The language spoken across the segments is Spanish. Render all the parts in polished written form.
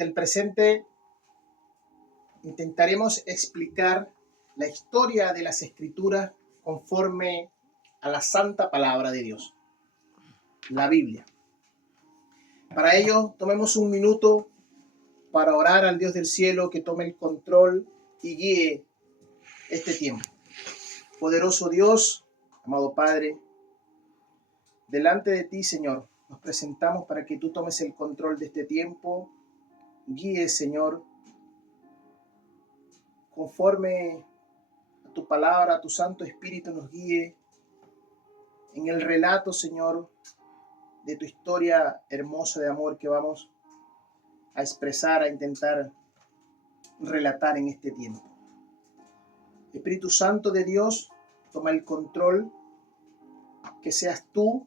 durante el presente intentaremos explicar la historia de las Escrituras conforme a la santa palabra de Dios, la Biblia. Para ello, tomemos un minuto para orar al Dios del cielo que tome el control y guíe este tiempo. Poderoso Dios, amado Padre, delante de ti, Señor, nos presentamos para que tú tomes el control de este tiempo. Guíe, Señor, conforme a tu palabra, a tu Santo Espíritu nos guíe en el relato, Señor, de tu historia hermosa de amor que vamos a expresar, a intentar relatar en este tiempo. Espíritu Santo de Dios, toma el control, que seas tú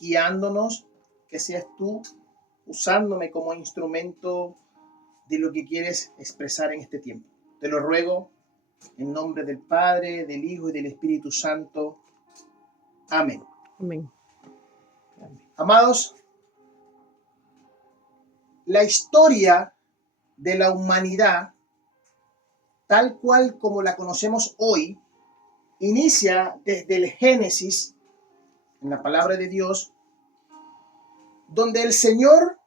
guiándonos, que seas tú usándome como instrumento de lo que quieres expresar en este tiempo. Te lo ruego en nombre del Padre, del Hijo y del Espíritu Santo. Amén. Amén. Amados, la historia de la humanidad, tal cual como la conocemos hoy, inicia desde el Génesis, en la palabra de Dios, donde el Señor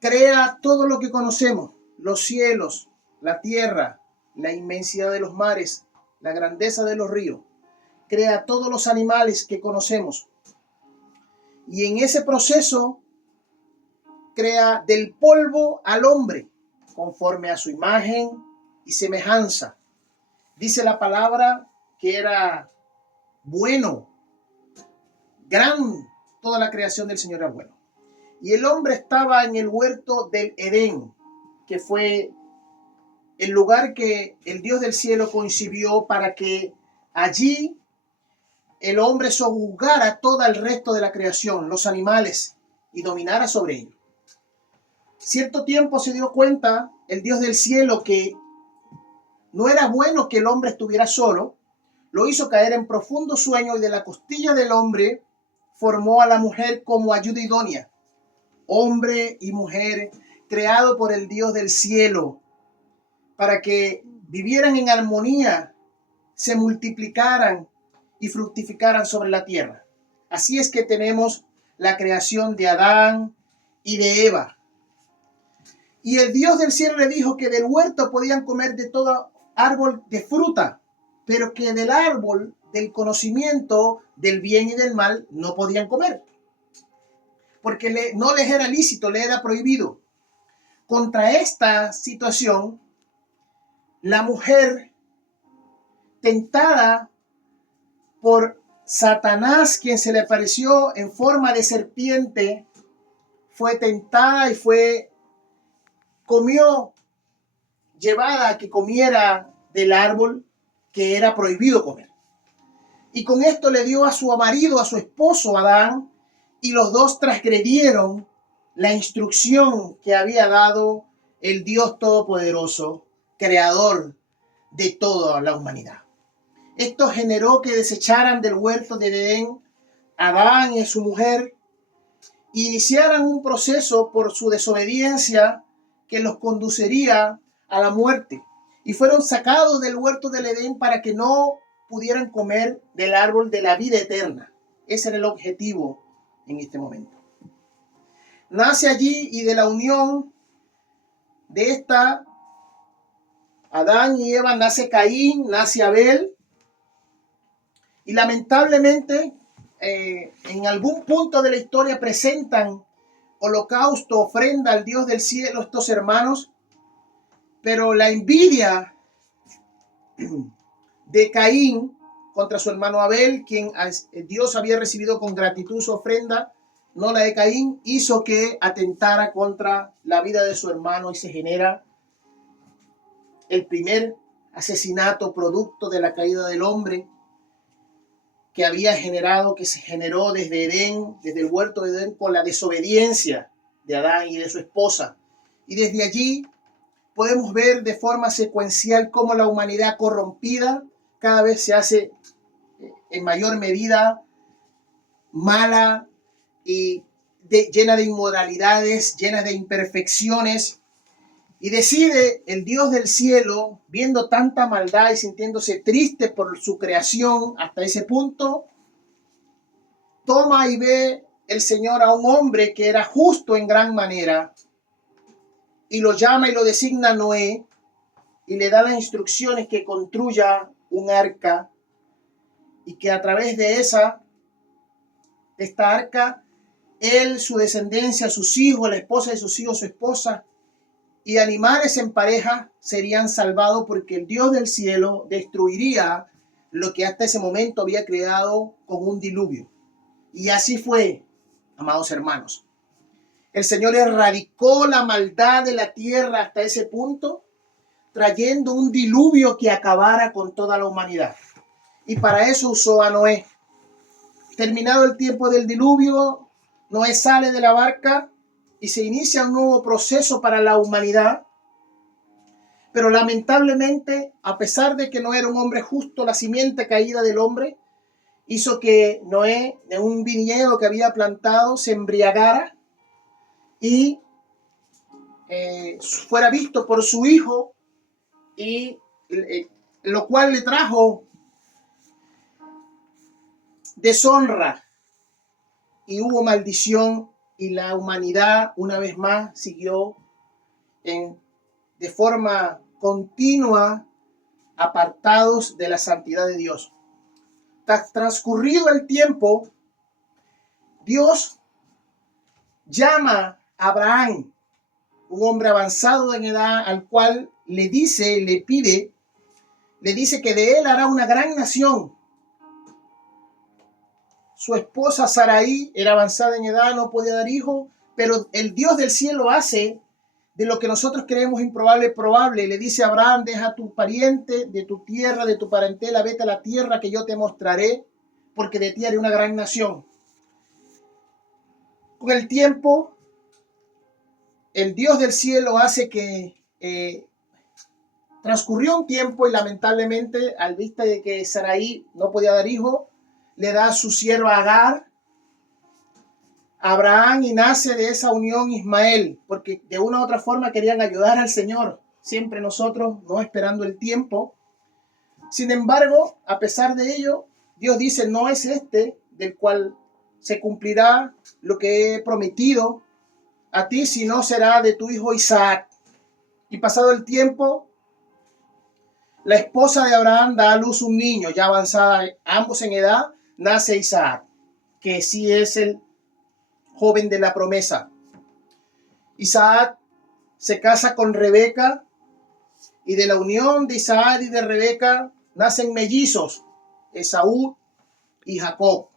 crea todo lo que conocemos, los cielos, la tierra, la inmensidad de los mares, la grandeza de los ríos, crea todos los animales que conocemos. Y en ese proceso crea del polvo al hombre, conforme a su imagen y semejanza. Dice la palabra que era bueno, toda la creación del Señor era bueno. Y el hombre estaba en el huerto del Edén, que fue el lugar que el Dios del cielo concibió para que allí el hombre sojuzgara todo el resto de la creación, los animales, y dominara sobre ellos. Cierto tiempo se dio cuenta el Dios del cielo que no era bueno que el hombre estuviera solo, lo hizo caer en profundo sueño y de la costilla del hombre formó a la mujer como ayuda idónea. Hombre y mujer creado por el Dios del cielo para que vivieran en armonía, se multiplicaran y fructificaran sobre la tierra. Así es que tenemos la creación de Adán y de Eva. Y el Dios del cielo le dijo que del huerto podían comer de todo árbol de fruta, pero que del árbol del conocimiento del bien y del mal no podían comer, porque no les era lícito, les era prohibido. Contra esta situación, la mujer, tentada por Satanás, quien se le apareció en forma de serpiente, fue tentada y comió, llevada a que comiera del árbol que era prohibido comer. Y con esto le dio a su marido, a su esposo Adán, y los dos transgredieron la instrucción que había dado el Dios Todopoderoso, creador de toda la humanidad. Esto generó que desecharan del huerto de Edén Adán y su mujer, e iniciaran un proceso por su desobediencia que los conduciría a la muerte. Y fueron sacados del huerto del Edén para que no pudieran comer del árbol de la vida eterna. Ese era el objetivo en este momento. Nace allí, y de la unión de esta Adán y Eva nace Caín, nace Abel. Y lamentablemente en algún punto de la historia presentan holocausto, ofrenda al Dios del cielo estos hermanos, pero la envidia de Caín contra su hermano Abel, quien Dios había recibido con gratitud su ofrenda, no la de Caín, hizo que atentara contra la vida de su hermano, y se genera el primer asesinato producto de la caída del hombre que se generó desde Edén, desde el huerto de Edén, por la desobediencia de Adán y de su esposa. Y desde allí podemos ver de forma secuencial cómo la humanidad corrompida cada vez se hace en mayor medida mala y llena de inmoralidades, llena de imperfecciones. Y decide el Dios del cielo, viendo tanta maldad y sintiéndose triste por su creación hasta ese punto, toma y ve el Señor a un hombre que era justo en gran manera y lo llama y lo designa Noé y le da las instrucciones que construya un arca y que a través de esta arca, él, su descendencia, sus hijos, la esposa de sus hijos, su esposa y animales en pareja serían salvados porque el Dios del cielo destruiría lo que hasta ese momento había creado con un diluvio. Y así fue, amados hermanos. El Señor erradicó la maldad de la tierra hasta ese punto, trayendo un diluvio que acabara con toda la humanidad. Y para eso usó a Noé. Terminado el tiempo del diluvio, Noé sale de la barca y se inicia un nuevo proceso para la humanidad. Pero lamentablemente, a pesar de que no era un hombre justo, la simiente caída del hombre hizo que Noé, de un viñedo que había plantado, se embriagara y fuera visto por su hijo, y lo cual le trajo deshonra y hubo maldición, y la humanidad una vez más siguió de forma continua apartados de la santidad de Dios. Transcurrido el tiempo, Dios llama a Abraham, un hombre avanzado en edad, al cual le dice que de él hará una gran nación. Su esposa Sarai era avanzada en edad, no podía dar hijo, pero el Dios del cielo hace de lo que nosotros creemos improbable, probable. Le dice a Abraham: deja a tu pariente, de tu tierra, de tu parentela, vete a la tierra que yo te mostraré, porque de ti haré una gran nación. Con el tiempo, el Dios del cielo hace que transcurrió un tiempo y lamentablemente, al vista de que Sarai no podía dar hijo, le da a su sierva Agar a Abraham y nace de esa unión Ismael, porque de una u otra forma querían ayudar al Señor, siempre nosotros no esperando el tiempo. Sin embargo, a pesar de ello, Dios dice: no es este del cual se cumplirá lo que he prometido a ti, sino será de tu hijo Isaac. Y pasado el tiempo, la esposa de Abraham da a luz un niño, ya avanzada, ambos en edad, nace Isaac, que sí es el joven de la promesa. Isaac se casa con Rebeca, y de la unión de Isaac y de Rebeca nacen mellizos, Esaú y Jacob.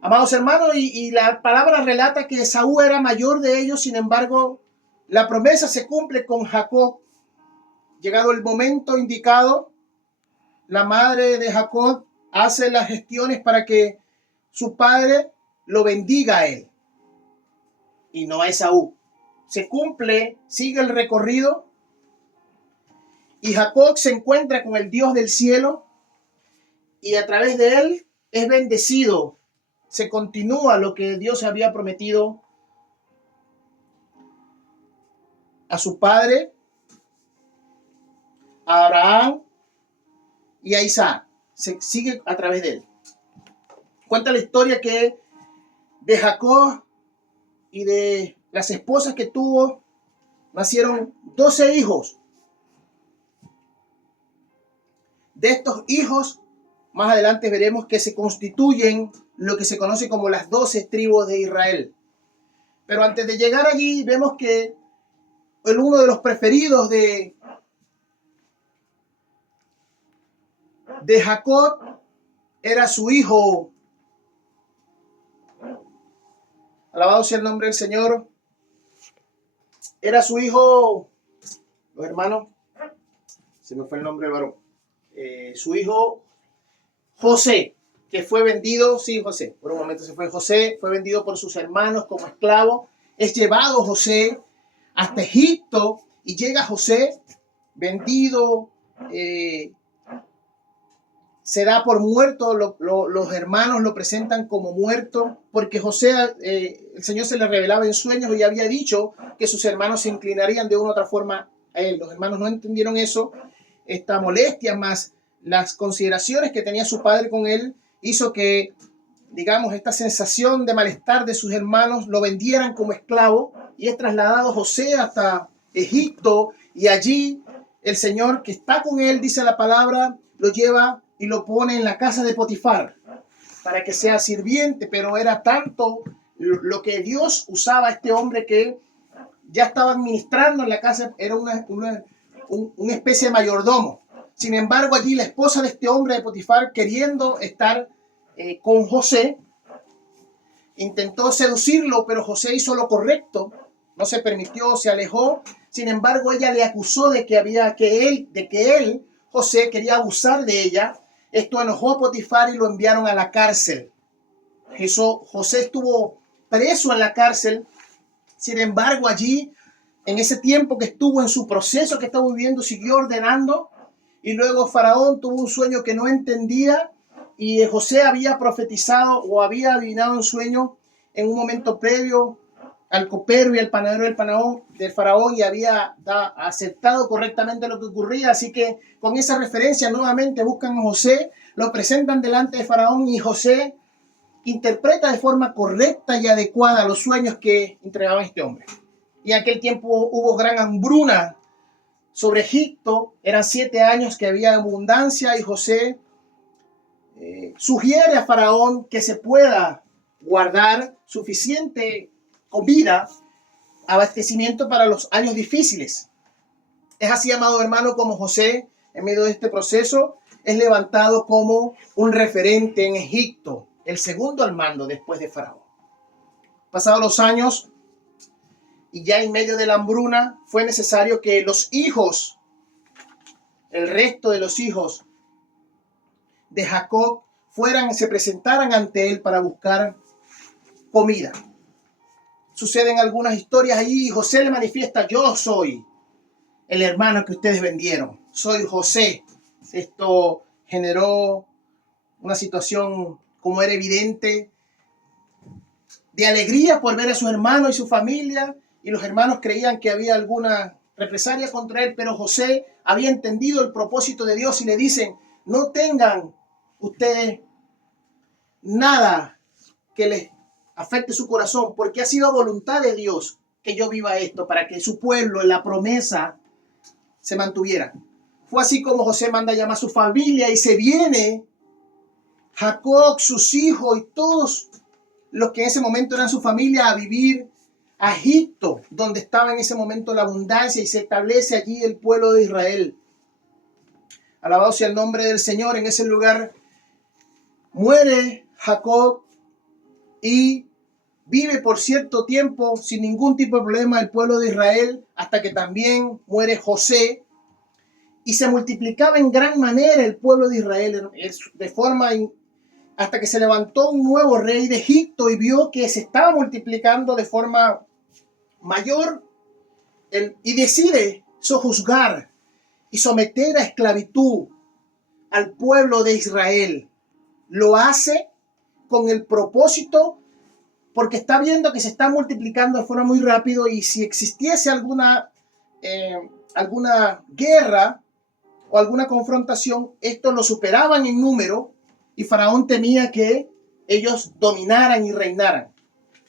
Amados hermanos, y la palabra relata que Esaú era mayor de ellos. Sin embargo, la promesa se cumple con Jacob. Llegado el momento indicado, la madre de Jacob hace las gestiones para que su padre lo bendiga a él y no a Esaú. Se cumple, sigue el recorrido, y Jacob se encuentra con el Dios del cielo, y a través de él es bendecido. Se continúa lo que Dios había prometido a su padre, a Abraham y a Isaac. Se sigue a través de él. Cuenta la historia que de Jacob y de las esposas que tuvo nacieron 12 hijos. De estos hijos, más adelante veremos que se constituyen lo que se conoce como las 12 tribus de Israel. Pero antes de llegar allí, vemos que uno de los preferidos de Jacob era su hijo. Alabado sea el nombre del Señor. Era su hijo, los hermanos, se me fue el nombre del varón. Su hijo José, que fue vendido, sí, José, por un momento se fue José, fue vendido por sus hermanos como esclavo. Es llevado José hasta Egipto, y llega José vendido, se da por muerto, los hermanos lo presentan como muerto, porque José, el Señor se le revelaba en sueños y había dicho que sus hermanos se inclinarían de una u otra forma a él. Los hermanos no entendieron eso, esta molestia más las consideraciones que tenía su padre con él, hizo que, digamos, esta sensación de malestar de sus hermanos lo vendieran como esclavo, y es trasladado José hasta Egipto, y allí el Señor que está con él, dice la palabra, lo lleva y lo pone en la casa de Potifar para que sea sirviente, pero era tanto lo que Dios usaba a este hombre que ya estaba administrando en la casa, era una especie de mayordomo. Sin embargo, allí la esposa de este hombre de Potifar, queriendo estar con José, intentó seducirlo, pero José hizo lo correcto, no se permitió, se alejó. Sin embargo, ella le acusó de que él, José, quería abusar de ella. Esto enojó a Potifar y lo enviaron a la cárcel. José estuvo preso en la cárcel. Sin embargo, allí, en ese tiempo que estuvo en su proceso que estaba viviendo, siguió ordenando. Y luego Faraón tuvo un sueño que no entendía, y José había profetizado o había adivinado un sueño en un momento previo al copero y al panadero del Faraón, y había aceptado correctamente lo que ocurría. Así que con esa referencia nuevamente buscan a José, lo presentan delante de Faraón, y José interpreta de forma correcta y adecuada los sueños que entregaba este hombre. Y en aquel tiempo hubo gran hambruna sobre Egipto, eran 7 años que había abundancia, y José sugiere a Faraón que se pueda guardar suficiente comida, abastecimiento para los años difíciles. Es así, amado hermano, como José, en medio de este proceso, es levantado como un referente en Egipto, el segundo al mando después de Faraón. Pasados los años, y ya en medio de la hambruna, fue necesario que los hijos, el resto de los hijos de Jacob, se presentaran ante él para buscar comida. Suceden algunas historias ahí, y José le manifiesta: yo soy el hermano que ustedes vendieron, soy José. Esto generó una situación, como era evidente, de alegría por ver a su hermano y su familia, y los hermanos creían que había alguna represalia contra él, pero José había entendido el propósito de Dios, y le dicen: no tengan ustedes nada que les afecte su corazón, porque ha sido voluntad de Dios que yo viva esto, para que su pueblo en la promesa se mantuviera. Fue así como José manda a llamar a su familia, y se viene Jacob, sus hijos y todos los que en ese momento eran su familia a vivir a Egipto, donde estaba en ese momento la abundancia, y se establece allí el pueblo de Israel. Alabado sea el nombre del Señor. En ese lugar muere Jacob y vive por cierto tiempo sin ningún tipo de problema el pueblo de Israel, hasta que también muere José, y se multiplicaba en gran manera el pueblo de Israel, de forma hasta que se levantó un nuevo rey de Egipto y vio que se estaba multiplicando de forma mayor, y decide sojuzgar y someter a esclavitud al pueblo de Israel. Lo hace con el propósito, porque está viendo que se está multiplicando de forma muy rápido, y si existiese alguna guerra o alguna confrontación, estos lo superaban en número, y Faraón temía que ellos dominaran y reinaran.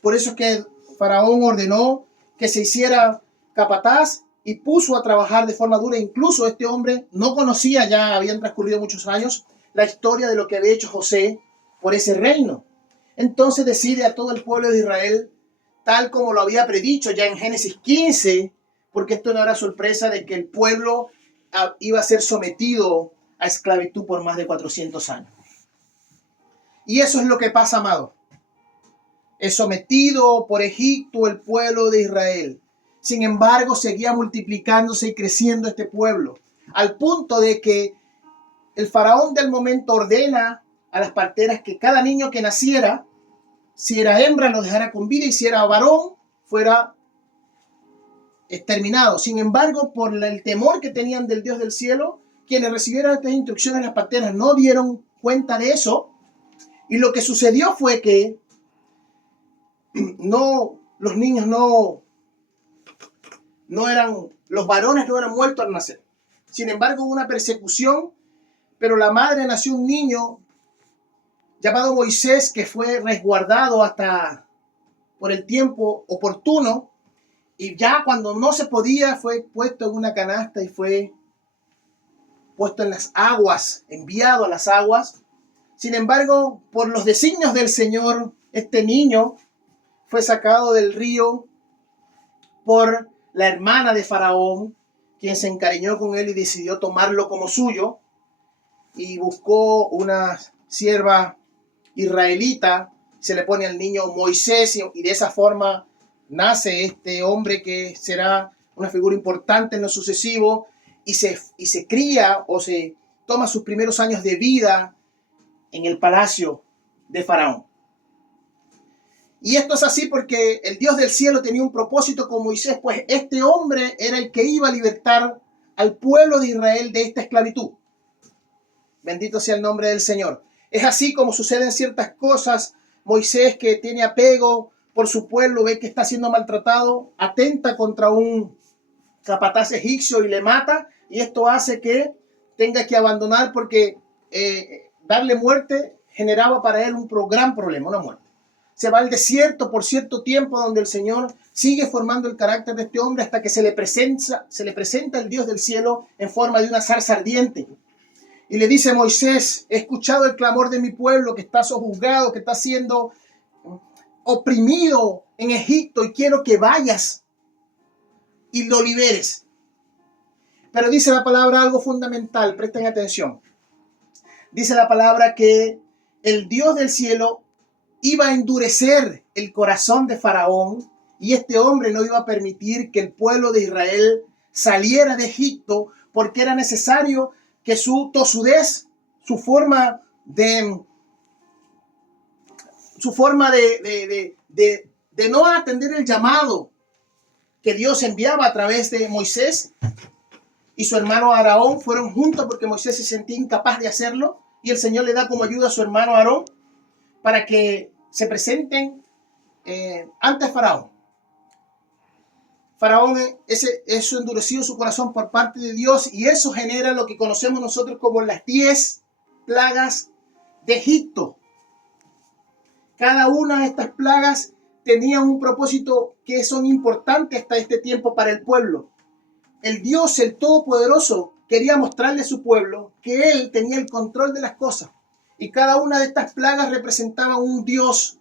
Por eso es que Faraón ordenó que se hiciera capataz y puso a trabajar de forma dura. Incluso este hombre no conocía, ya habían transcurrido muchos años, la historia de lo que había hecho José por ese reino. Entonces decide a todo el pueblo de Israel, tal como lo había predicho ya en Génesis 15, porque esto no era sorpresa, de que el pueblo iba a ser sometido a esclavitud por más de 400 años. Y eso es lo que pasa, amado. Es sometido por Egipto el pueblo de Israel. Sin embargo, seguía multiplicándose y creciendo este pueblo, al punto de que el faraón del momento ordena a las parteras que cada niño que naciera, si era hembra, lo dejara con vida, y si era varón, fuera exterminado. Sin embargo, por el temor que tenían del Dios del cielo, quienes recibieron estas instrucciones, las parteras no dieron cuenta de eso. Y lo que sucedió fue que los niños no eran, los varones no eran muertos al nacer. Sin embargo, hubo una persecución, pero la madre nació un niño llamado Moisés, que fue resguardado hasta por el tiempo oportuno, y ya cuando no se podía fue puesto en una canasta y fue puesto en las aguas, enviado a las aguas. Sin embargo, por los designios del Señor, este niño fue sacado del río por la hermana de Faraón, quien se encariñó con él y decidió tomarlo como suyo, y buscó una sierva israelita, se le pone al niño Moisés, y de esa forma nace este hombre que será una figura importante en lo sucesivo, y se cría o se toma sus primeros años de vida en el palacio de Faraón. Y esto es así porque el Dios del cielo tenía un propósito con Moisés, pues este hombre era el que iba a libertar al pueblo de Israel de esta esclavitud. Bendito sea el nombre del Señor. Es así como suceden ciertas cosas. Moisés, que tiene apego por su pueblo, ve que está siendo maltratado, atenta contra un capataz egipcio y le mata, y esto hace que tenga que abandonar porque darle muerte generaba para él un gran problema, una muerte. Se va al desierto por cierto tiempo, donde el Señor sigue formando el carácter de este hombre hasta que se le presenta el Dios del cielo en forma de una zarza ardiente. Y le dice: Moisés, he escuchado el clamor de mi pueblo que está sojuzgado, que está siendo oprimido en Egipto, y quiero que vayas y lo liberes. Pero dice la palabra algo fundamental, presten atención. Dice la palabra que el Dios del cielo iba a endurecer el corazón de Faraón, y este hombre no iba a permitir que el pueblo de Israel saliera de Egipto, porque era necesario que su tosudez, su forma de no atender el llamado que Dios enviaba a través de Moisés y su hermano Aarón, fueron juntos porque Moisés se sentía incapaz de hacerlo, y el Señor le da como ayuda a su hermano Aarón para que se presenten ante Faraón. Faraón eso endurecido su corazón por parte de Dios, y eso genera lo que conocemos nosotros como las 10 plagas de Egipto. Cada una de estas plagas tenía un propósito que son importantes hasta este tiempo para el pueblo. El Dios, el Todopoderoso, quería mostrarle a su pueblo que Él tenía el control de las cosas. Y cada una de estas plagas representaba un Dios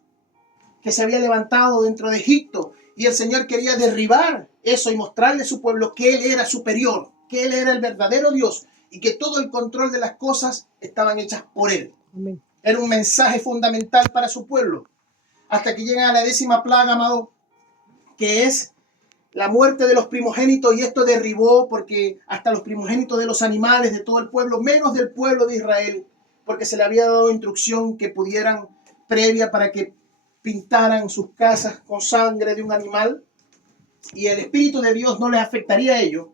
que se había levantado dentro de Egipto. Y el Señor quería derribar eso y mostrarle a su pueblo que Él era superior, que Él era el verdadero Dios y que todo el control de las cosas estaban hechas por Él. Amén. Era un mensaje fundamental para su pueblo. Hasta que llegan a la 10ª plaga, amado, que es la muerte de los primogénitos, y esto derribó porque hasta los primogénitos de los animales de todo el pueblo, menos del pueblo de Israel, porque se le había dado instrucción que pudieran previa para que pintaran sus casas con sangre de un animal, y el Espíritu de Dios no les afectaría a ellos.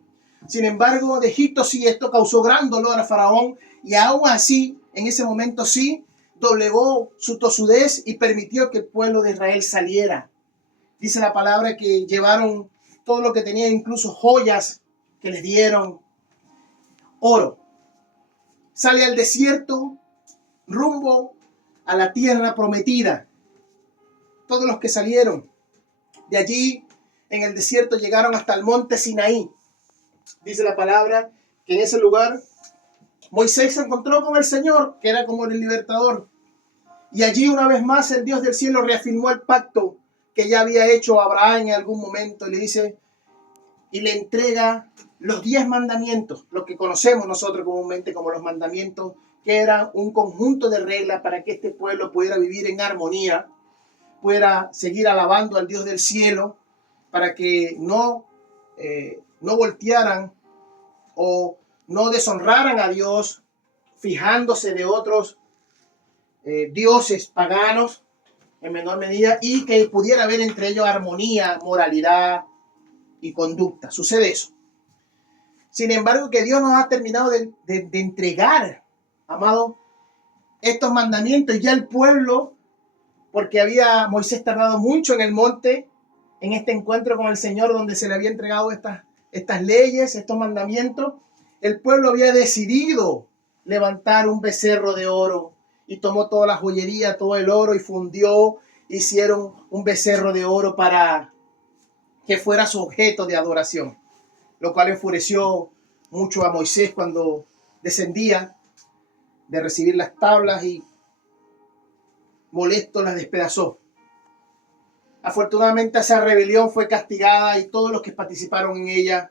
Sin embargo, de Egipto sí, esto causó gran dolor a Faraón, y aún así, en ese momento sí, doblegó su tosudez y permitió que el pueblo de Israel saliera. Dice la palabra que llevaron todo lo que tenía, incluso joyas que les dieron, oro. Sale al desierto rumbo a la tierra prometida. Todos los que salieron de allí en el desierto llegaron hasta el monte Sinaí. Dice la palabra que en ese lugar Moisés se encontró con el Señor, que era como el libertador. Y allí una vez más el Dios del cielo reafirmó el pacto que ya había hecho Abraham en algún momento. Le dice y le entrega los 10 mandamientos, lo que conocemos nosotros comúnmente como los mandamientos, que eran un conjunto de reglas para que este pueblo pudiera vivir en armonía, pudiera seguir alabando al Dios del cielo, para que no voltearan o no deshonraran a Dios fijándose de otros dioses paganos en menor medida, y que pudiera haber entre ellos armonía, moralidad y conducta. Sucede eso. Sin embargo, que Dios nos ha terminado de entregar, amado, estos mandamientos, ya el pueblo, porque había Moisés tardado mucho en el monte, en este encuentro con el Señor, donde se le había entregado estas leyes, estos mandamientos, el pueblo había decidido levantar un becerro de oro y tomó toda la joyería, todo el oro y fundió, hicieron un becerro de oro para que fuera su objeto de adoración, lo cual enfureció mucho a Moisés cuando descendía de recibir las tablas y molesto las despedazó. Afortunadamente esa rebelión fue castigada y todos los que participaron en ella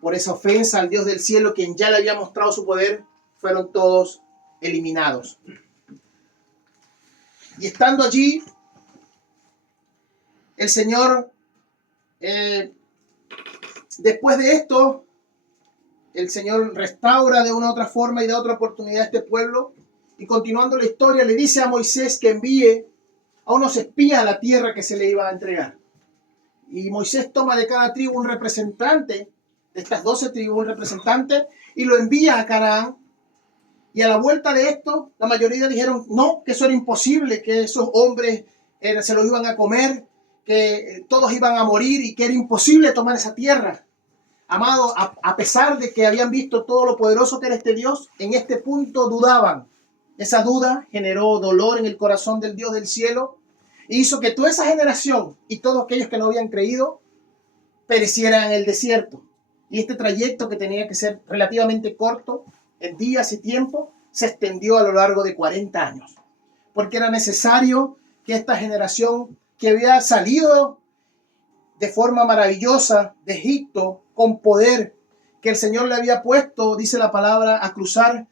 por esa ofensa al Dios del cielo, quien ya le había mostrado su poder, fueron todos eliminados. Y estando allí, el Señor, después de esto, el Señor restaura de una u otra forma y da otra oportunidad a este pueblo. Y continuando la historia, le dice a Moisés que envíe a unos espías a la tierra que se le iba a entregar. Y Moisés toma de cada tribu un representante, de estas 12 tribus un representante, y lo envía a Canaán. Y a la vuelta de esto, la mayoría dijeron no, que eso era imposible, que esos hombres se los iban a comer, que todos iban a morir y que era imposible tomar esa tierra. Amado, a pesar de que habían visto todo lo poderoso que era este Dios, en este punto dudaban. Esa duda generó dolor en el corazón del Dios del cielo e hizo que toda esa generación y todos aquellos que no habían creído perecieran en el desierto. Y este trayecto, que tenía que ser relativamente corto, en días y tiempo, se extendió a lo largo de 40 años. Porque era necesario que esta generación que había salido de forma maravillosa de Egipto, con poder, que el Señor le había puesto, dice la palabra, a cruzar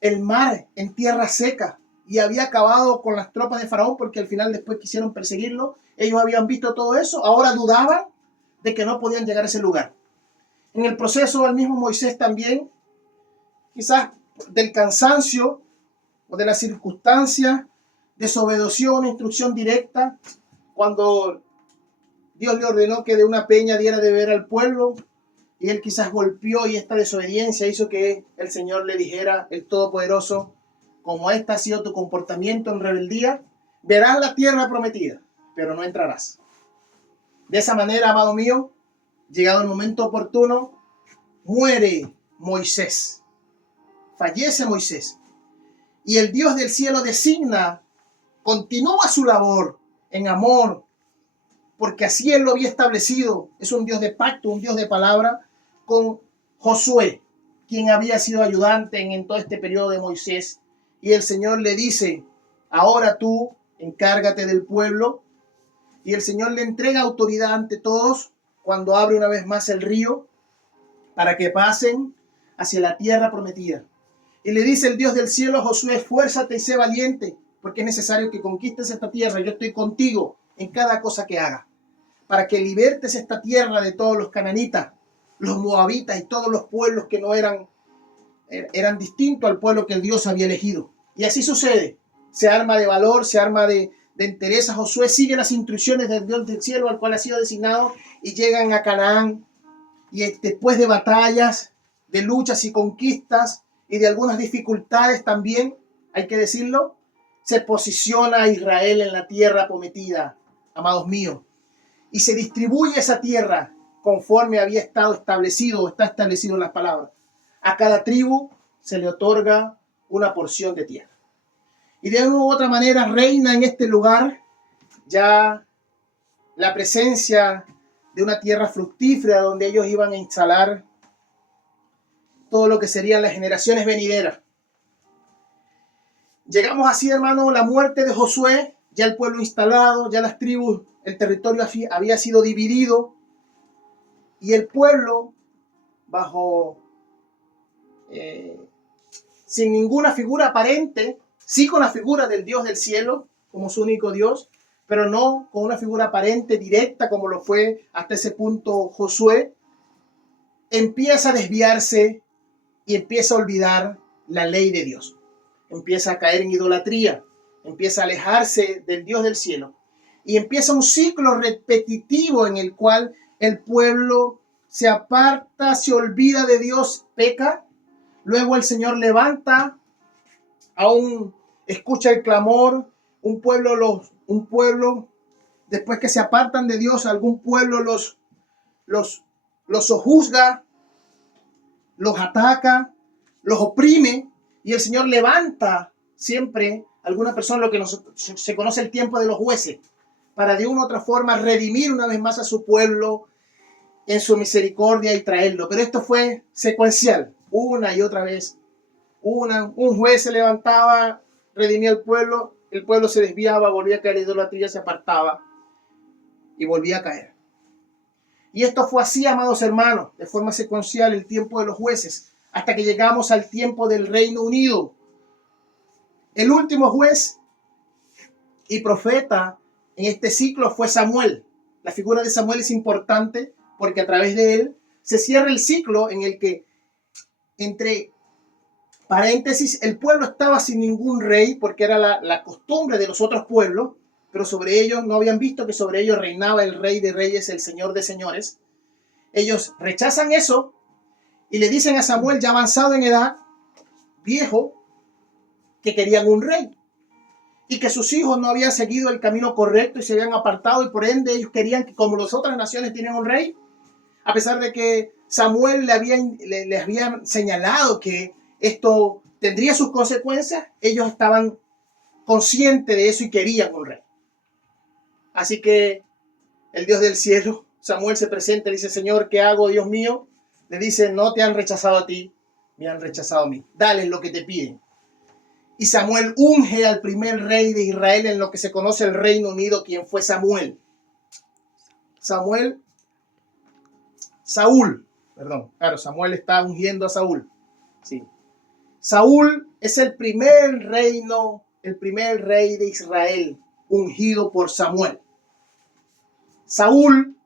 el mar en tierra seca, y había acabado con las tropas de Faraón, porque al final después quisieron perseguirlo. Ellos habían visto todo eso, ahora dudaban de que no podían llegar a ese lugar. En el proceso, el mismo Moisés también, quizás del cansancio o de las circunstancias, desobedeció una instrucción directa cuando Dios le ordenó que de una peña diera de beber al pueblo, y él quizás golpeó, y esta desobediencia hizo que el Señor le dijera, el Todopoderoso, como este ha sido tu comportamiento en rebeldía, verás la tierra prometida, pero no entrarás. De esa manera, amado mío, llegado el momento oportuno, muere Moisés. Fallece Moisés. Y el Dios del cielo continúa su labor en amor, porque así él lo había establecido. Es un Dios de pacto, un Dios de palabra, con Josué, quien había sido ayudante en todo este periodo de Moisés. Y el Señor le dice, ahora tú encárgate del pueblo. Y el Señor le entrega autoridad ante todos cuando abre una vez más el río para que pasen hacia la tierra prometida. Y le dice el Dios del cielo a Josué, esfuérzate y sé valiente, porque es necesario que conquistes esta tierra. Yo estoy contigo en cada cosa que hagas, para que libertes esta tierra de todos los cananitas, los moabitas y todos los pueblos que no eran distintos al pueblo que el Dios había elegido. Y así sucede. Se arma de valor, se arma de entereza. Josué sigue las instrucciones del Dios del cielo, al cual ha sido designado, y llegan a Canaán. Y después de batallas, de luchas y conquistas, y de algunas dificultades también, hay que decirlo, se posiciona a Israel en la tierra prometida, amados míos. Y se distribuye esa tierra conforme había estado establecido, o está establecido en las palabras. A cada tribu se le otorga una porción de tierra. Y de una u otra manera reina en este lugar ya la presencia de una tierra fructífera donde ellos iban a instalar todo lo que serían las generaciones venideras. Llegamos así, hermano, la muerte de Josué, ya el pueblo instalado, ya las tribus, el territorio había sido dividido, y el pueblo bajo sin ninguna figura aparente, sí con la figura del Dios del cielo como su único Dios, pero no con una figura aparente directa como lo fue hasta ese punto Josué, empieza a desviarse y empieza a olvidar la ley de Dios. Empieza a caer en idolatría, empieza a alejarse del Dios del cielo, y empieza un ciclo repetitivo en el cual el pueblo se aparta, se olvida de Dios, peca. Luego el Señor levanta aún escucha el clamor. Un pueblo, después que se apartan de Dios, algún pueblo los sojuzga, los ataca, los oprime, y el Señor levanta siempre alguna persona, lo que se conoce el tiempo de los jueces, para de una u otra forma redimir una vez más a su pueblo en su misericordia y traerlo. Pero esto fue secuencial, una y otra vez. Un juez se levantaba, redimía al pueblo, el pueblo se desviaba, volvía a caer en idolatría, se apartaba y volvía a caer. Y esto fue así, amados hermanos, de forma secuencial, el tiempo de los jueces, hasta que llegamos al tiempo del Reino Unido. El último juez y profeta en este ciclo fue Samuel. La figura de Samuel es importante porque a través de él se cierra el ciclo en el que, entre paréntesis, el pueblo estaba sin ningún rey, porque era la costumbre de los otros pueblos, pero sobre ellos no habían visto que sobre ellos reinaba el Rey de Reyes, el Señor de Señores. Ellos rechazan eso y le dicen a Samuel, ya avanzado en edad, viejo, que querían un rey y que sus hijos no habían seguido el camino correcto y se habían apartado, y por ende ellos querían que, como las otras naciones tienen un rey, a pesar de que Samuel les había señalado que esto tendría sus consecuencias, ellos estaban conscientes de eso y querían un rey. Así que el Dios del cielo, Samuel se presenta y dice, Señor, ¿qué hago, Dios mío? Le dice, no te han rechazado a ti, me han rechazado a mí. Dale lo que te piden. Y Samuel unge al primer rey de Israel en lo que se conoce el Reino Unido, quien fue Saúl, claro, Samuel está ungiendo a Saúl. Sí. Saúl es el primer rey de Israel ungido por Samuel. Saúl,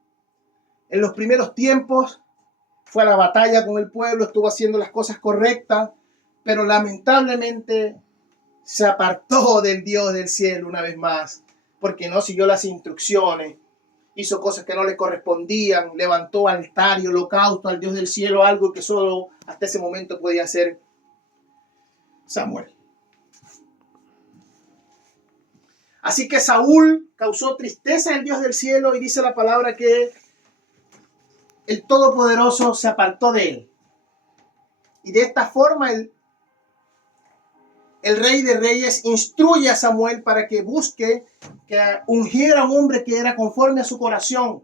en los primeros tiempos, fue a la batalla con el pueblo, estuvo haciendo las cosas correctas, pero lamentablemente se apartó del Dios del cielo una vez más, porque no siguió las instrucciones, hizo cosas que no le correspondían, levantó altar y holocausto al Dios del cielo, algo que solo hasta ese momento podía hacer Samuel. Así que Saúl causó tristeza al Dios del cielo, y dice la palabra que el Todopoderoso se apartó de él. Y de esta forma el Rey de Reyes instruye a Samuel para que busque, que ungiera a un hombre que era conforme a su corazón.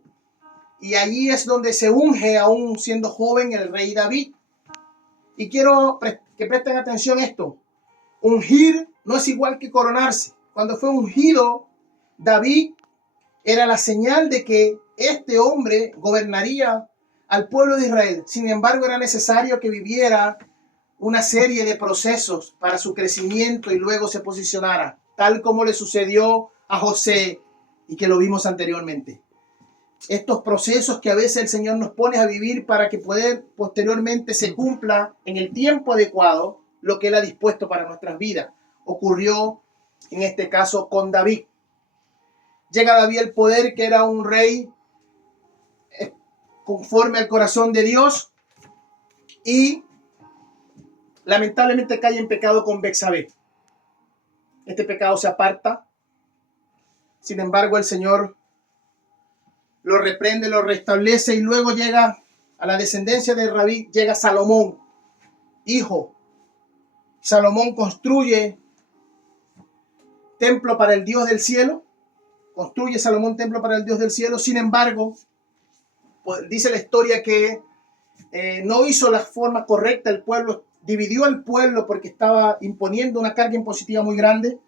Y allí es donde se unge, aún siendo joven, el rey David. Y quiero que presten atención a esto. Ungir no es igual que coronarse. Cuando fue ungido David, era la señal de que este hombre gobernaría al pueblo de Israel. Sin embargo, era necesario que viviera una serie de procesos para su crecimiento y luego se posicionara, tal como le sucedió a José y que lo vimos anteriormente. Estos procesos que a veces el Señor nos pone a vivir para que posteriormente se cumpla en el tiempo adecuado lo que Él ha dispuesto para nuestras vidas. Ocurrió en este caso con David. Llega David al poder, que era un rey conforme al corazón de Dios, y lamentablemente cae en pecado con Betsabé. Este pecado se aparta. Sin embargo, el Señor lo reprende, lo restablece, y luego llega a la descendencia de David, llega Salomón, hijo. Salomón construye templo para el Dios del cielo. Construye Salomón templo para el Dios del cielo. Sin embargo, pues, dice la historia que no hizo la forma correcta. El pueblo dividió al pueblo porque estaba imponiendo una carga impositiva muy grande.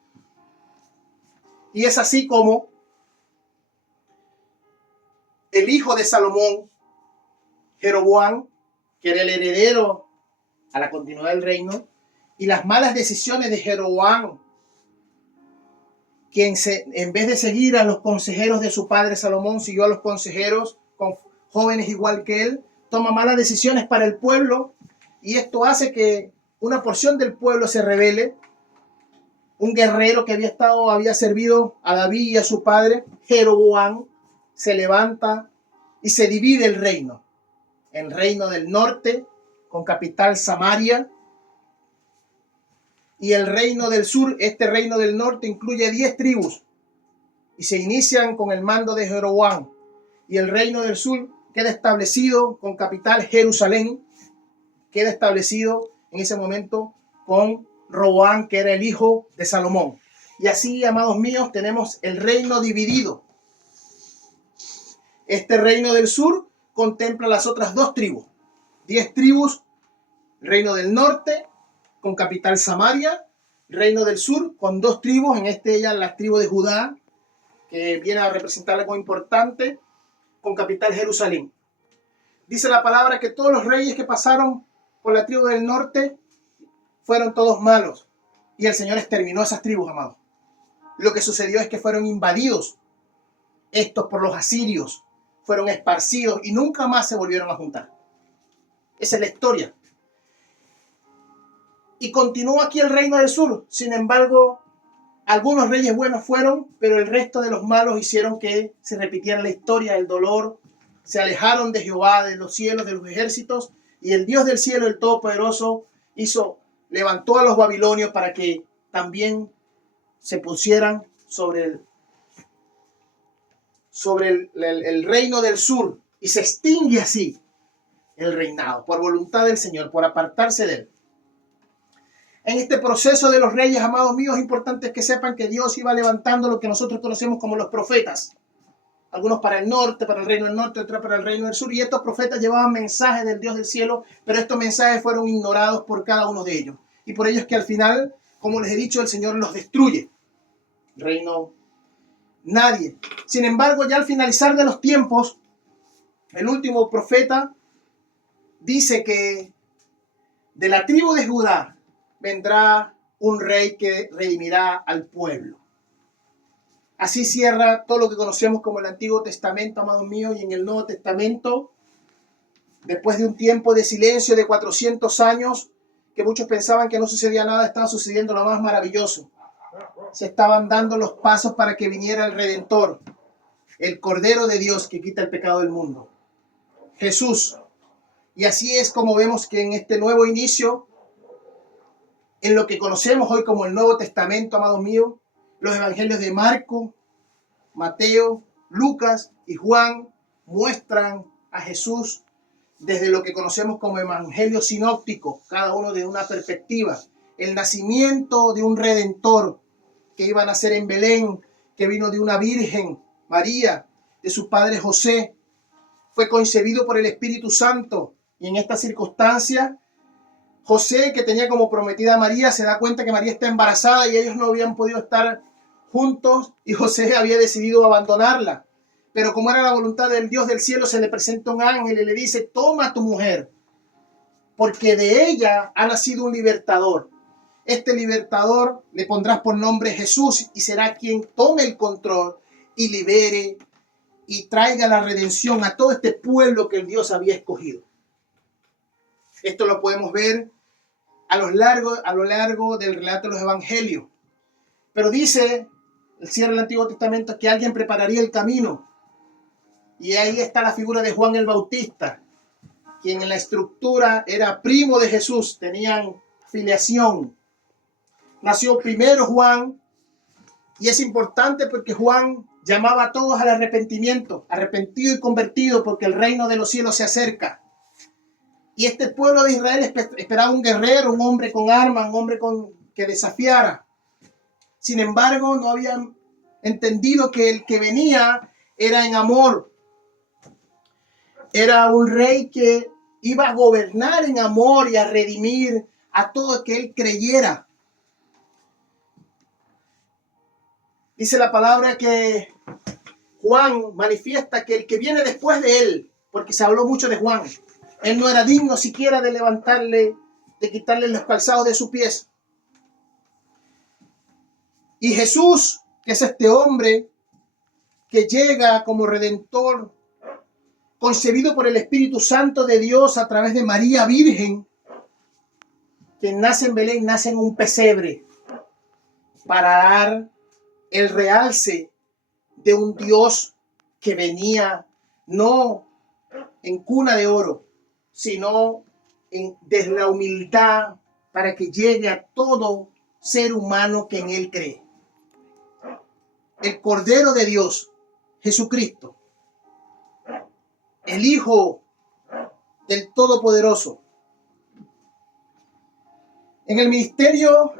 Y es así como el hijo de Salomón, Jeroboam, que era el heredero a la continuidad del reino, y las malas decisiones de Jeroboam, quien en vez de seguir a los consejeros de su padre Salomón, siguió a los consejeros con jóvenes igual que él, toma malas decisiones para el pueblo, y esto hace que una porción del pueblo se rebele. Un guerrero que había servido a David y a su padre, Jeroboam, se levanta y se divide el reino. El reino del norte, con capital Samaria, y el reino del sur. Este reino del norte incluye 10 tribus y se inician con el mando de Jeroboam. Y el reino del sur queda establecido con capital Jerusalén, queda establecido en ese momento con Roboam, que era el hijo de Salomón. Y así, amados míos, tenemos el reino dividido. Este reino del sur contempla las otras 2 tribus, 10 tribus, reino del norte con capital Samaria, reino del sur con 2 tribus, en ella la tribu de Judá, que viene a representar algo importante, con capital Jerusalén. Dice la palabra que todos los reyes que pasaron por la tribu del norte fueron todos malos, y el Señor exterminó esas tribus, amados. Lo que sucedió es que fueron invadidos estos por los asirios, fueron esparcidos y nunca más se volvieron a juntar. Esa es la historia. Y continúa aquí el reino del sur. Sin embargo, algunos reyes buenos fueron, pero el resto de los malos hicieron que se repitiera la historia del dolor. Se alejaron de Jehová, de los cielos, de los ejércitos, y el Dios del cielo, el Todopoderoso, levantó a los babilonios para que también se pusieran sobre el reino del sur, y se extingue así el reinado, por voluntad del Señor, por apartarse de él. En este proceso de los reyes, amados míos, es importante que sepan que Dios iba levantando lo que nosotros conocemos como los profetas. Algunos para el norte, para el reino del norte, otros para el reino del sur. Y estos profetas llevaban mensajes del Dios del cielo, pero estos mensajes fueron ignorados por cada uno de ellos. Y por ello es que al final, como les he dicho, el Señor los destruye. Reino, nadie. Sin embargo, ya al finalizar de los tiempos, el último profeta dice que de la tribu de Judá vendrá un rey que redimirá al pueblo. Así cierra todo lo que conocemos como el Antiguo Testamento, amados míos, y en el Nuevo Testamento, después de un tiempo de silencio de 400 años, que muchos pensaban que no sucedía nada, estaba sucediendo lo más maravilloso. Se estaban dando los pasos para que viniera el Redentor, el Cordero de Dios que quita el pecado del mundo, Jesús. Y así es como vemos que en este nuevo inicio, en lo que conocemos hoy como el Nuevo Testamento, amados míos, los evangelios de Marco, Mateo, Lucas y Juan muestran a Jesús desde lo que conocemos como evangelio sinóptico, cada uno de una perspectiva. El nacimiento de un Redentor que iba a nacer en Belén, que vino de una virgen, María, de su padre José, fue concebido por el Espíritu Santo. Y en esta circunstancia, José, que tenía como prometida a María, se da cuenta que María está embarazada y ellos no habían podido estar juntos y José había decidido abandonarla. Pero como era la voluntad del Dios del cielo, se le presenta un ángel y le dice: toma a tu mujer, porque de ella ha nacido un libertador. Este libertador le pondrás por nombre Jesús y será quien tome el control y libere y traiga la redención a todo este pueblo que el Dios había escogido. Esto lo podemos ver a lo largo del relato de los evangelios. Pero dice el cierre del Antiguo Testamento que alguien prepararía el camino. Y ahí está la figura de Juan el Bautista, quien en la estructura era primo de Jesús, tenían filiación. Nació primero Juan, y es importante porque Juan llamaba a todos al arrepentimiento, arrepentido y convertido, porque el reino de los cielos se acerca. Y este pueblo de Israel esperaba un guerrero, un hombre con armas, un hombre que desafiara. Sin embargo, no habían entendido que el que venía era en amor. Era un rey que iba a gobernar en amor y a redimir a todo el que él creyera. Dice la palabra que Juan manifiesta que el que viene después de él, porque se habló mucho de Juan, él no era digno siquiera de levantarle, de quitarle los calzados de sus pies. Y Jesús, que es este hombre que llega como redentor, concebido por el Espíritu Santo de Dios a través de María Virgen, que nace en Belén, nace en un pesebre, para dar el realce de un Dios que venía no en cuna de oro, sino desde la humildad, para que llegue a todo ser humano que en él cree. El Cordero de Dios, Jesucristo, el Hijo del Todopoderoso. En el ministerio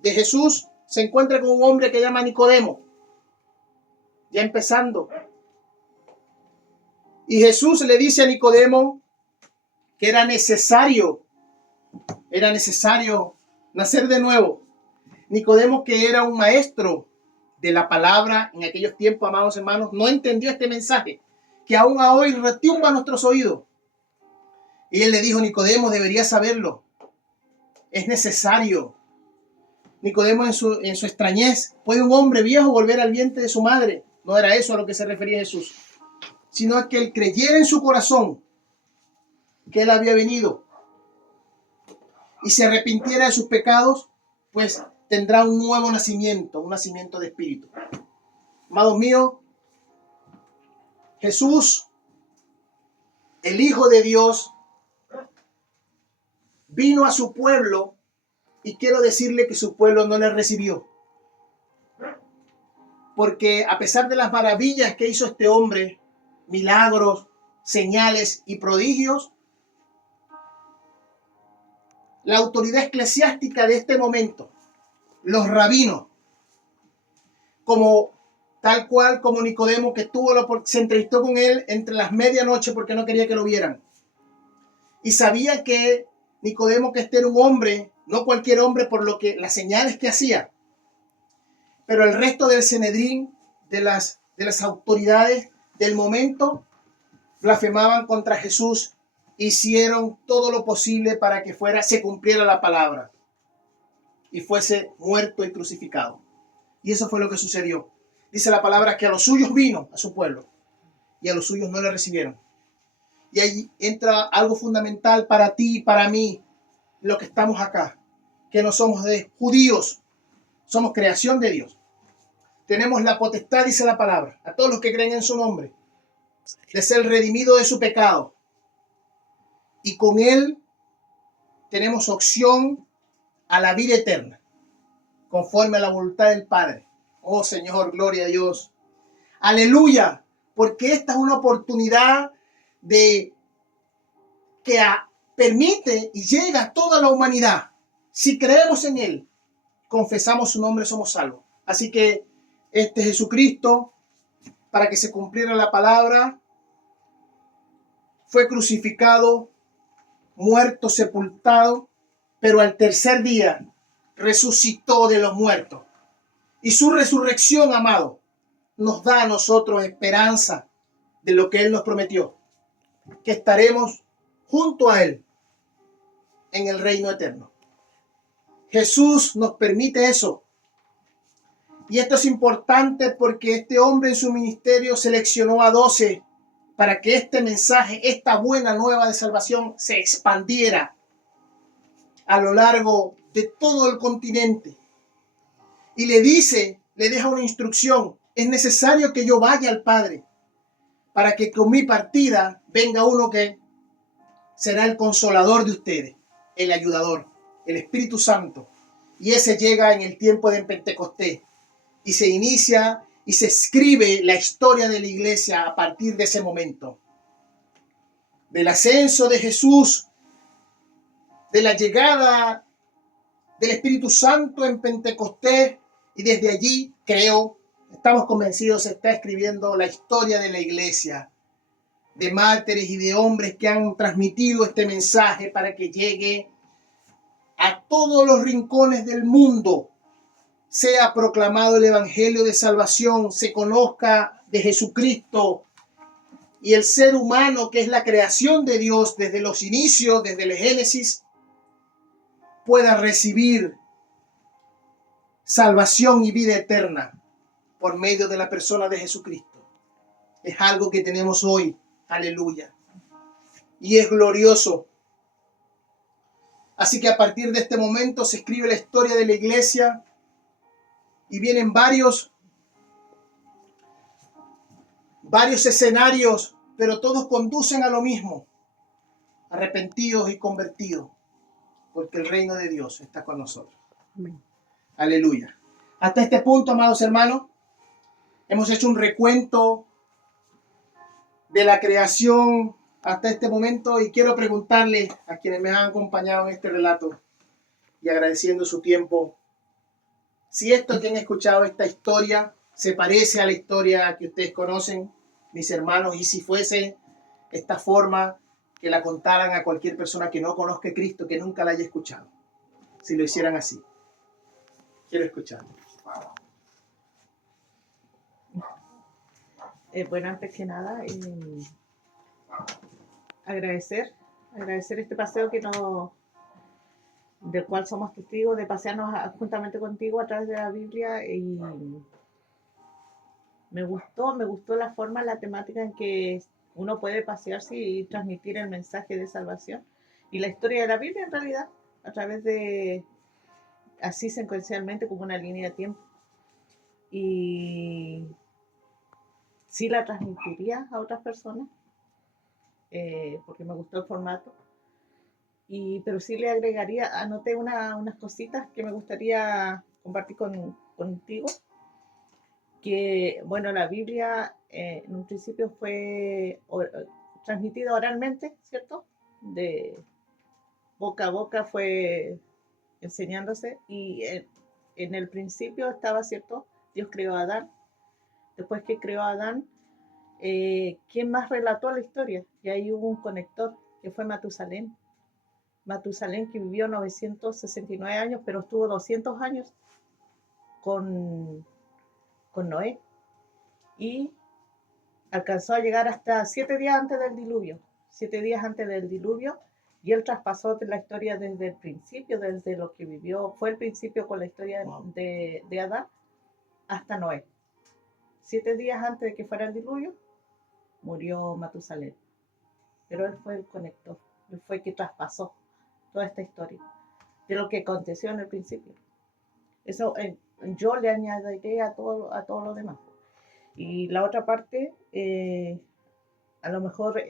de Jesús se encuentra con un hombre que llama Nicodemo, ya empezando. Y Jesús le dice a Nicodemo que era necesario nacer de nuevo. Nicodemo, que era un maestro de la palabra en aquellos tiempos, amados hermanos, no entendió este mensaje que aún a hoy retumba nuestros oídos. Y él le dijo: Nicodemo, deberías saberlo. Es necesario. Nicodemo, en su extrañez, ¿puede un hombre viejo volver al vientre de su madre? No era eso a lo que se refería Jesús, sino a que él creyera en su corazón que él había venido y se arrepintiera de sus pecados, pues tendrá un nuevo nacimiento, un nacimiento de espíritu. Amados míos, Jesús, el Hijo de Dios, vino a su pueblo, y quiero decirle que su pueblo no le recibió. Porque a pesar de las maravillas que hizo este hombre, milagros, señales y prodigios, la autoridad eclesiástica de este momento, los rabinos, como tal cual como Nicodemo, que se entrevistó con él entre las medianoche porque no quería que lo vieran, y sabía que Nicodemo, que este era un hombre, no cualquier hombre, por lo que las señales que hacía, pero el resto del Sanedrín, de las autoridades del momento, blasfemaban contra Jesús. Hicieron todo lo posible para que se cumpliera la palabra y fuese muerto y crucificado. Y eso fue lo que sucedió. Dice la palabra que a los suyos vino, a su pueblo, y a los suyos no le recibieron. Y ahí entra algo fundamental para ti y para mí, lo que estamos acá, que no somos de judíos, somos creación de Dios. Tenemos la potestad, dice la palabra, a todos los que creen en su nombre, de ser redimido de su pecado. Y con él tenemos opción a la vida eterna, conforme a la voluntad del Padre. Oh Señor, gloria a Dios. Aleluya, porque esta es una oportunidad que permite y llega a toda la humanidad. Si creemos en él, confesamos su nombre, somos salvos. Así que este Jesucristo, para que se cumpliera la palabra, fue crucificado, muerto, sepultado, pero al tercer día resucitó de los muertos. Y su resurrección, amado, nos da a nosotros esperanza de lo que él nos prometió, que estaremos junto a él en el reino eterno. Jesús nos permite eso. Y esto es importante porque este hombre en su ministerio seleccionó a 12 para que este mensaje, esta buena nueva de salvación, se expandiera a lo largo de todo el continente. Y le deja una instrucción: es necesario que yo vaya al Padre para que con mi partida venga uno que será el consolador de ustedes, el ayudador, el Espíritu Santo. Y ese llega en el tiempo de Pentecostés y se inicia y se escribe la historia de la iglesia a partir de ese momento. Del ascenso de Jesús, de la llegada del Espíritu Santo en Pentecostés, y desde allí, estamos convencidos, se está escribiendo la historia de la iglesia, de mártires y de hombres que han transmitido este mensaje para que llegue a todos los rincones del mundo, sea proclamado el evangelio de salvación, se conozca de Jesucristo y el ser humano, que es la creación de Dios desde los inicios, desde el Génesis, pueda recibir salvación y vida eterna por medio de la persona de Jesucristo. Es algo que tenemos hoy, aleluya, y es glorioso. Así que a partir de este momento se escribe la historia de la iglesia y vienen varios escenarios, pero todos conducen a lo mismo: arrepentidos y convertidos. porque el reino de Dios está con nosotros. Amén. Aleluya. Hasta este punto, amados hermanos, hemos hecho un recuento de la creación hasta este momento y quiero preguntarle a quienes me han acompañado en este relato y agradeciendo su tiempo, si esto que han escuchado, esta historia, se parece a la historia que ustedes conocen, mis hermanos, y si fuese esta forma que la contaran a cualquier persona que no conozca a Cristo, que nunca la haya escuchado, si lo hicieran así. Quiero escucharlo. Bueno, antes que nada, agradecer este paseo del cual somos testigos, de pasearnos juntamente contigo a través de la Biblia, y me gustó la forma, la temática en que uno puede pasearse y transmitir el mensaje de salvación y la historia de la Biblia en realidad, a través de, así secuencialmente, como una línea de tiempo. Y sí la transmitiría a otras personas, porque me gustó el formato. Pero sí le agregaría, anoté unas cositas que me gustaría compartir contigo. Que, bueno, la Biblia en un principio fue transmitida oralmente, ¿cierto? De boca a boca fue enseñándose, y en el principio estaba, ¿cierto? Dios creó a Adán. Después que creó a Adán, ¿quién más relató la historia? Y ahí hubo un conector, que fue Matusalén. Matusalén, que vivió 969 años, pero estuvo 200 años con Noé. Y alcanzó a llegar hasta 7 días antes del diluvio. 7 días antes del diluvio. Y él traspasó la historia desde el principio, desde lo que vivió. Fue el principio con la historia de Adán hasta Noé. 7 días antes de que fuera el diluvio, murió Matusalén. Pero él fue el conector. Él fue el que traspasó toda esta historia de lo que aconteció en el principio. Eso yo le añadiré a todo lo demás. Y la otra parte, a lo mejor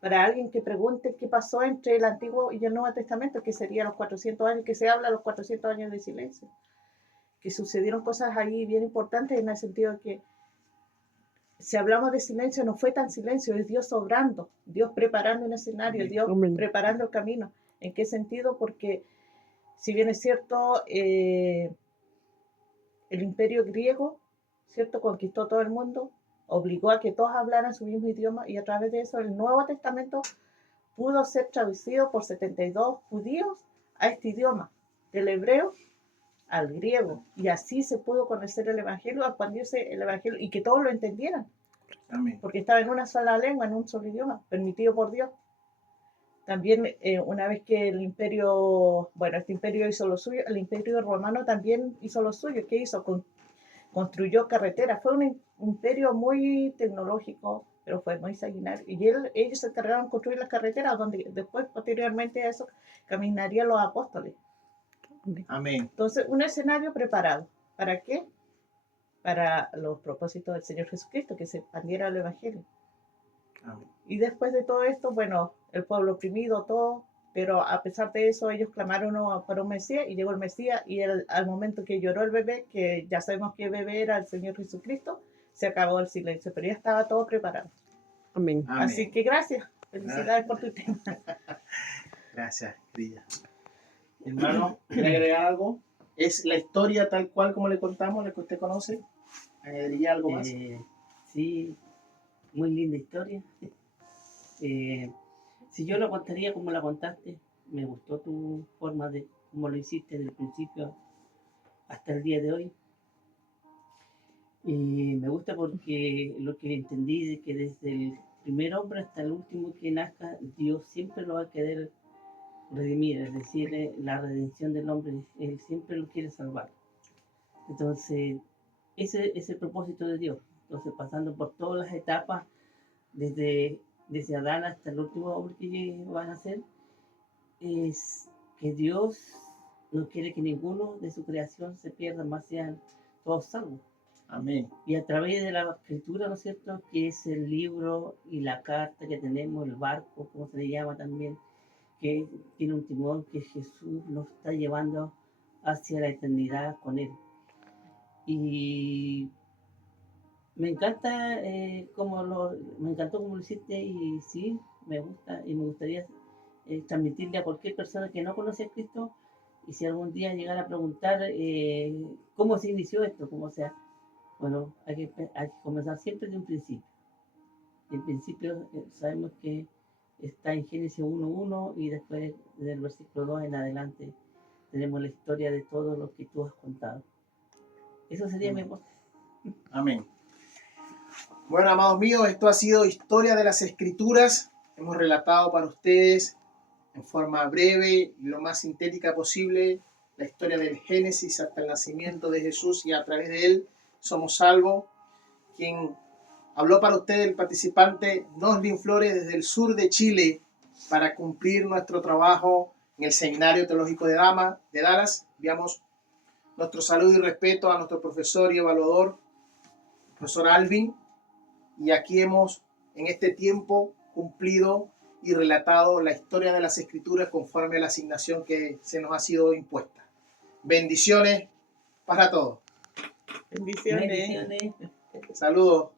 para alguien que pregunte qué pasó entre el Antiguo y el Nuevo Testamento, que sería los 400 años, que se habla los 400 años de silencio, que sucedieron cosas ahí bien importantes, en el sentido de que si hablamos de silencio, no fue tan silencio, es Dios obrando, Dios preparando un escenario, Dios preparando el camino. ¿En qué sentido? Porque si bien es cierto, el imperio griego, ¿cierto?, conquistó todo el mundo, obligó a que todos hablaran su mismo idioma, y a través de eso el Nuevo Testamento pudo ser traducido por 72 judíos a este idioma, del hebreo al griego, y así se pudo conocer el Evangelio, expandirse el Evangelio, y que todos lo entendieran. Amén. Porque estaba en una sola lengua, en un solo idioma, permitido por Dios. También una vez que el imperio, bueno, este imperio hizo lo suyo, el imperio romano también hizo lo suyo. ¿Qué hizo? Construyó carreteras. Fue un imperio muy tecnológico, pero fue muy sanguinario. Y ellos se encargaron de construir las carreteras, donde después, posteriormente a eso, caminarían los apóstoles. Amén. Entonces, un escenario preparado. ¿Para qué? Para los propósitos del Señor Jesucristo, que se expandiera el Evangelio. Amén. Y después de todo esto, bueno, el pueblo oprimido, todo, pero a pesar de eso, ellos clamaron por un Mesías, y llegó el Mesías, y al momento que lloró el bebé, que ya sabemos que el bebé era el Señor Jesucristo, se acabó el silencio, pero ya estaba todo preparado. Amén. Así que gracias. Felicidades por tu tema. Gracias, querida. Hermano, ¿quiere agregar algo? ¿Es la historia tal cual como le contamos, la que usted conoce? ¿Añadiría algo más? Sí, muy linda historia. Si yo lo contaría como la contaste, me gustó tu forma de cómo lo hiciste desde el principio hasta el día de hoy. Y me gusta porque lo que entendí de que desde el primer hombre hasta el último que nazca, Dios siempre lo va a querer redimir, es decir, la redención del hombre, Él siempre lo quiere salvar. Entonces, ese es el propósito de Dios. Entonces, pasando por todas las etapas, desde Adán hasta el último hombre que van a ser, es que Dios no quiere que ninguno de su creación se pierda, más sean todos salvos. Amén. Y a través de la escritura, ¿no es cierto?, que es el libro y la carta que tenemos, el barco, como se le llama también, que tiene un timón que Jesús nos está llevando hacia la eternidad con Él. Y me encanta me encantó como lo hiciste y sí, me gusta y me gustaría transmitirle a cualquier persona que no conoce a Cristo y si algún día llegara a preguntar cómo se inició esto, cómo sea, bueno, hay que comenzar siempre de un principio. El principio sabemos que está en Génesis 1:1 y después del versículo 2 en adelante tenemos la historia de todo lo que tú has contado. Eso sería mi aporte. Amén. Bueno, amados míos, esto ha sido Historia de las Escrituras. Hemos relatado para ustedes en forma breve y lo más sintética posible la historia del Génesis hasta el nacimiento de Jesús y a través de él somos salvos. Quien habló para ustedes el participante Noslin Flores desde el sur de Chile para cumplir nuestro trabajo en el Seminario Teológico de Dallas. Enviamos nuestro saludo y respeto a nuestro profesor y evaluador, profesor Alvin, y aquí hemos en este tiempo cumplido y relatado la historia de las Escrituras conforme a la asignación que se nos ha sido impuesta. Bendiciones para todos. Bendiciones. Bendiciones. Saludos.